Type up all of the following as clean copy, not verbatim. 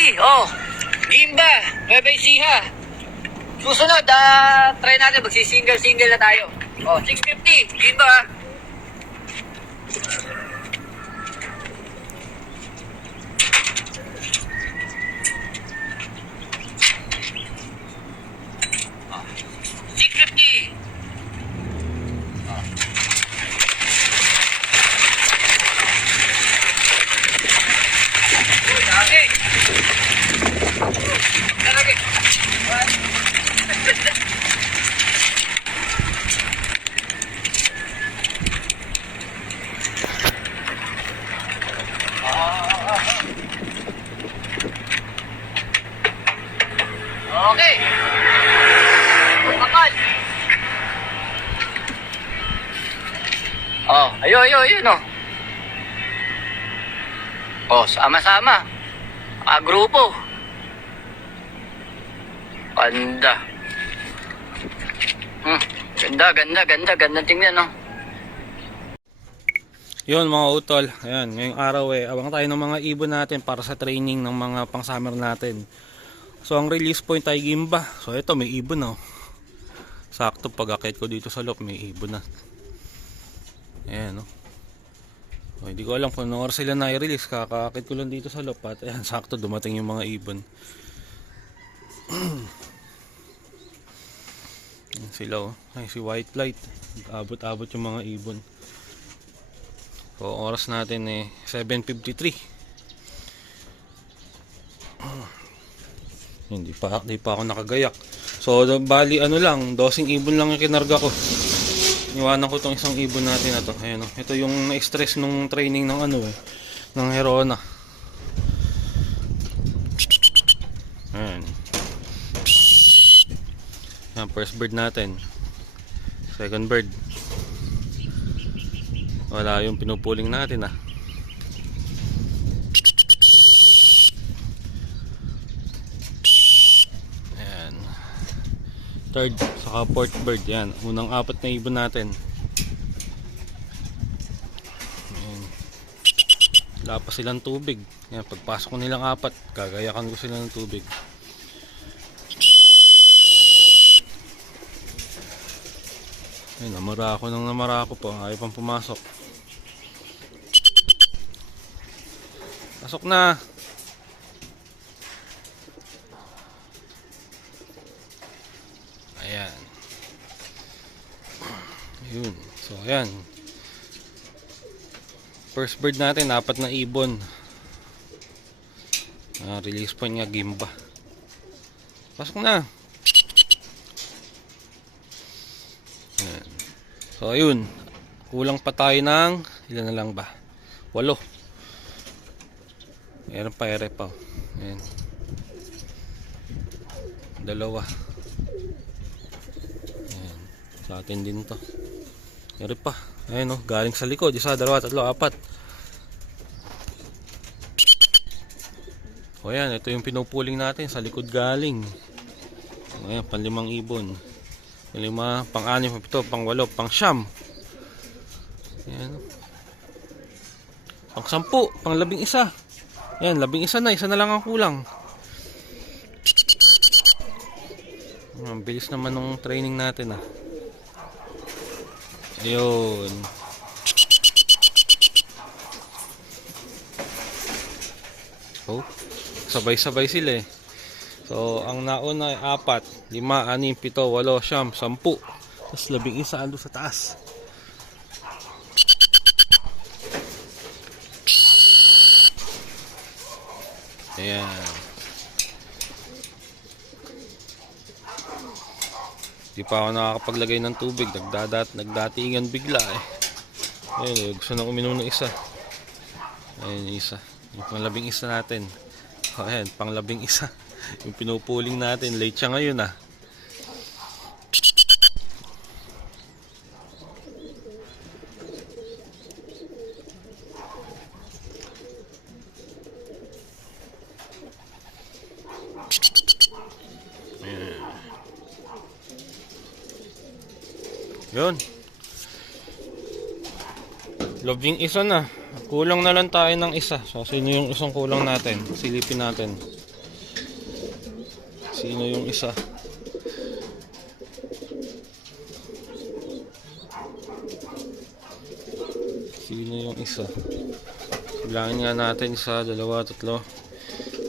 Oh, Gimba, Nueva Ecija. Susunod, try natin, magsi-single-single na tayo. Oh, 650, Gimba. Oh, 650. Oh. Lagi. Lagi. Okay. Kapal. Oh, ayun oh. Oh, sama-sama. Grupo. Ganda. Ganda tingnan, no? Yun mga utol, ayan, ngayong araw abang tayo ng mga ibon natin para sa training ng mga pang summer natin. So ang release point ay Gimba. So ito may ibon na. Sakto pag akit ko dito sa loob may ibon na. Ayan no. So, hindi ko alam kung anong oras sila na-release. Kakakit ko lang dito sa loob at ayan, sakto dumating yung mga ibon. Ayan sila oh. Ay, si White Flight. Abot-abot yung mga ibon. So oras natin 7:53. Hindi pa ako nakagayak. So bali ano lang, 12 ibon lang yung kinarga ko. Iwanan ko tong isang ibon natin na to. Ayan oh. Ito yung na-stress nung training ng ng Herona. Ayan. Ayan, first bird natin. Second bird. Wala yung pinupuling natin Ayan. Third, saka fourth bird. Yan, unang apat na ibon natin. Ayan. Wala pa silang tubig. Yan, pagpasok ko nilang apat, gagayakan ko sila ng tubig. Ayan, namara ako po. Ayaw pang pumasok. Pasok na. Ayan. Ayun. So ayan. First bird natin, apat na ibon. Release point nga Gimba. Pasok na. Ayan. So ayun. Kulang pa tayo ng ilan na lang ba? 8. Meron pa ere pa. Ayan. 2. Ayan. Sa atin din to. Ere pa. Ayan o. Galing sa likod. 1, 2, 3, 4. O ayan. Ito yung pinupuling natin. Sa likod galing. Ayan. Pang-5 ibon. Pang-5, pang-6, pang-7, pang-8, pang-9. Ayan o. Pang-10, pang-11. Ayan, 11 na. Isa na lang ang kulang. Ang bilis naman ng training natin Ayun. Oh, sabay-sabay sila So, ang nauna ay 4, 5, 6, 7, 8, 9, 10. Tapos 11 ando sa taas. Ayan. Di pa ako nakakapaglagay ng tubig. Nagdatingan bigla Ayun, gusto nang uminom ng isa. Ayun yung isa. Yung pang-11 natin. Ayan, pang-11. Yung pinupuling natin. Late siya ngayon Yun. Loving isa na. Kulang na lang tayo ng isa. So, sino yung isang kulang natin? Silipin natin. Sino yung isa? Sino yung isa? Bilangin nga natin, 1, 2, 3, 4,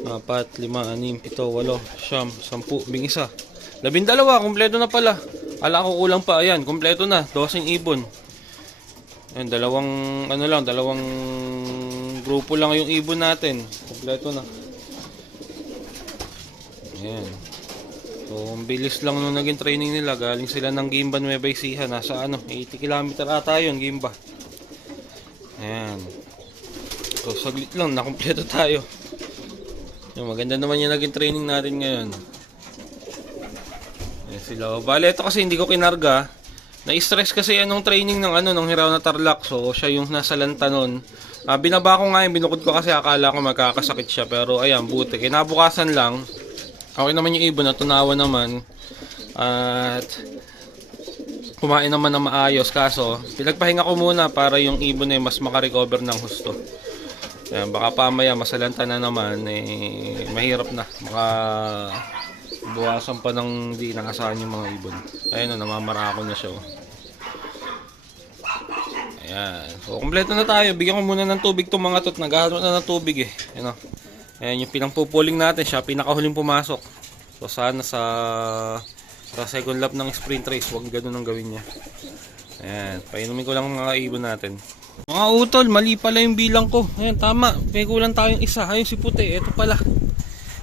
5, 6, 7, 8, 9, 10, 10, isa. 12, kompleto na pala. Ala ko kulang pa, ayan, kompleto na, 12 ibon. Ayan, dalawang grupo lang yung ibon natin. Kompleto na. Ayan. So, ang bilis lang nung naging training nila. Galing sila ng Gimba Nueva Ecija. Nasa 80 km ata yun, Gimba. Ayan. So, saglit lang, nakompleto tayo. Yung maganda naman yung naging training natin ngayon. Ayan sila. Bale, ito kasi hindi ko kinarga. Na-stress kasi anong training ng nung Hiraw na Tarlac. So, siya yung nasa lanta nun. Binaba ko nga yung binukod ko kasi akala ko magkakasakit siya. Pero, ayan, buti. Kinabukasan lang. Okay naman yung ibon, natunawa naman. At kumain naman na maayos. Kaso, pinagpahinga ko muna para yung ibon ay mas makarecover ng husto. Ayan, baka pamaya masalanta na naman, mahirap na. Baka buwasan pa ng di nakasahan yung mga ibon. Ayun, namamarako na siya. Ayan. So, kompleto na tayo. Bigyan ko muna ng tubig itong mga tot. Naghahanap na ng tubig eh. Ayan, ayan yung pinangpupuling natin. Siya pinakahuling pumasok. So, sana sa second lap ng sprint race, huwag ganun ang gawin niya. Ayan. Painumin ko lang mga ibon natin. Mga utol, mali pala yung bilang ko. Ayan, tama. May kulang tayong isa. Ayun si Puti. Ito pala.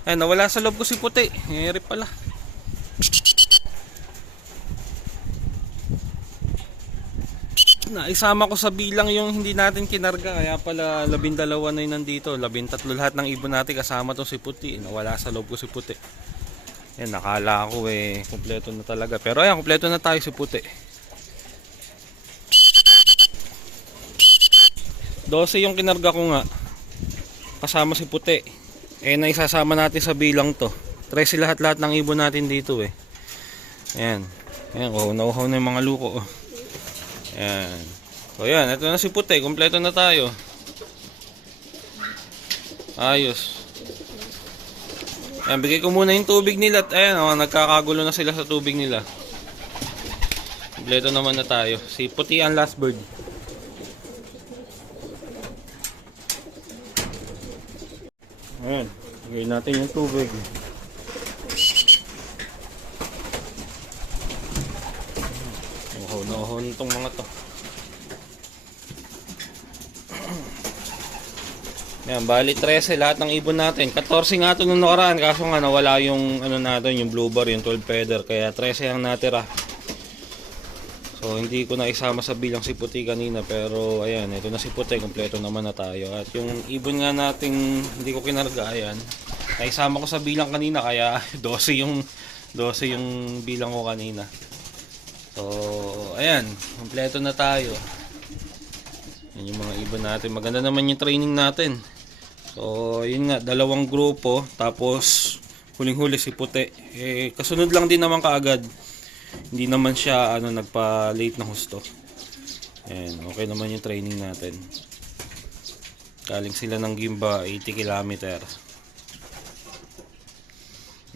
Ayan, nawala sa loob ko si Puti. Ngeri pala. Naisama ko sa bilang yung hindi natin kinarga. Kaya pala 12 na yun nandito. 13 lahat ng ibon natin kasama to si Puti. Nawala sa loob ko si Puti. Ayan, nakala ko kompleto na talaga. Pero ayan, kompleto na tayo si Puti. 12 yung kinarga ko nga. Kasama si Puti. Naisasama natin sa bilang to. 13 lahat ng ibon natin dito Ayan. Ayan, nauhaw na yung mga luko. Ayan. So ayan, ito na si Puti. Kompleto na tayo. Ayos. Ayan, bigay ko muna yung tubig nila. At ayan, nagkakagulo na sila sa tubig nila. Kompleto naman na tayo. Si Puti ang last bird. Ayan, bigay natin yung tubig. Uhaw na itong mga to. Ayan, bali 13 lahat ng ibon natin. 14 nga ito nung nakaraan, kaso nga nawala yung natin, yung blue bar, yung 12 feather. Kaya 13 ang natira. So hindi ko na isama sa bilang si Puti kanina, pero ayan, ito na si Puti, kompleto naman na tayo. At yung ibon nga nating hindi ko kinarga, ayan, naisama ko sa bilang kanina, kaya 12 yung bilang ko kanina. So ayan, kompleto na tayo. Yan yung mga ibon natin. Maganda naman yung training natin. So yun nga, dalawang grupo, tapos huling-huli si Puti. Kasunod lang din naman kaagad. Hindi naman siya nagpa-late na husto. Ayan, okay naman yung training natin. Galing sila ng Gimba, 80 km.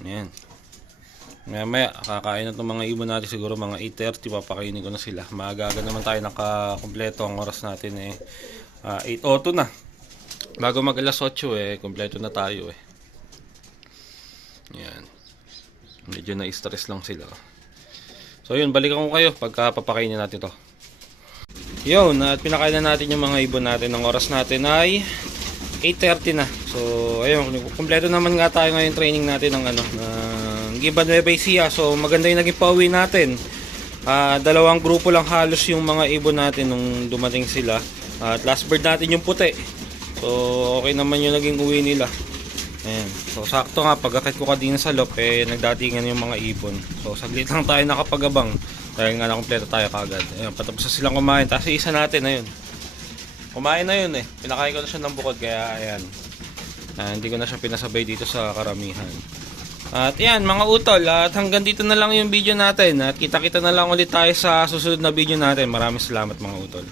Ayan. Maya kakain na itong mga ibon natin, siguro mga 8:30 papakainin ko na sila. Maaga naman tayo nakakompleto. Ang oras natin 8:02 na. Bago mag alas 8 kompleto na tayo Ayan. Medyo na-stress lang sila. So yun, balikan ko kayo pagka papakainin natin to. Yun, at pinakain na natin yung mga ibon natin. Ang oras natin ay 8:30 na. So ayun, kompleto naman nga tayo ngayon training natin ng Gimba Nueva Ecija. So maganda yung naging pauwi natin. Dalawang grupo lang halos yung mga ibon natin nung dumating sila. At last bird natin yung Puti. So okay naman yung naging uwi nila. Ayan. So sakto nga, pag-akit ko kanina sa lop, nagdatingan yung mga ibon. So saglit lang tayo nakapagabang dahil nga nakompleto tayo kagad. Ayan, patapos na silang kumain. Tapos isa natin, ayun. Kumain na yun Pinakain ko na siya ng bukod, kaya ayan. Hindi ko na siya pinasabay dito sa karamihan. At yan mga utol, at hanggang dito na lang yung video natin. At kita-kita na lang ulit tayo sa susunod na video natin. Maraming salamat mga utol.